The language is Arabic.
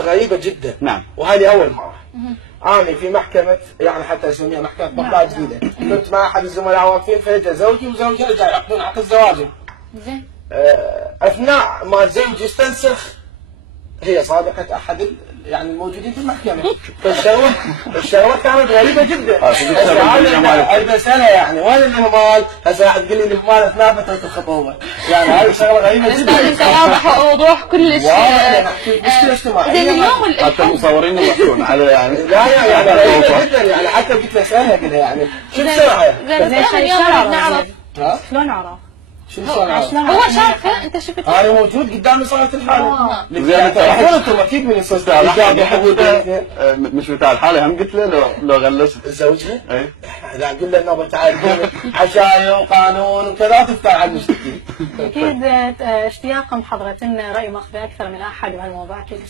غريبة جدا. نعم. وهذه أول مرة. أنا في محكمة يعني حتى أسميها محكمة بغداد جديدة، كنت مع أحد الزملاء واقفين فجأة زوجي وزوجها رجعوا يعقدون عقد زواجهم. زين. أثناء ما زوجي استنسخ هي صادقة أحد يعني الموجودين في المحكمة. فالشغلة كانت غريبة جدا. هذا بسألها يعني وين المال؟ هسه راح تقول لي المال أثناء فترة الخطوبة. يعني هذه شغلة غريبة جدا. أنت واضح ووضوح كلش. مشكلة اجتماعية. زين اليوم حتى المصورين يضحكون على يعني. لا يعني غريبة جدا يعني حتى قلت له اسألها قلت يعني شو بسرعة؟ زين اليوم نعرف شلون عرف؟ هو شافه انت شفت انا موجود قدامي صارت الحاله. زين انتم اكيد من السوشيال مش بتاع الحالة هم قلت له لو غلست زوجها؟ اي اذا قلنا انه تعال عشاية وقانون وكذا تفتح على المشتكي. اكيد اشتياقا حضرة رأي مخفي اكثر من احد بهالموضوع اكيد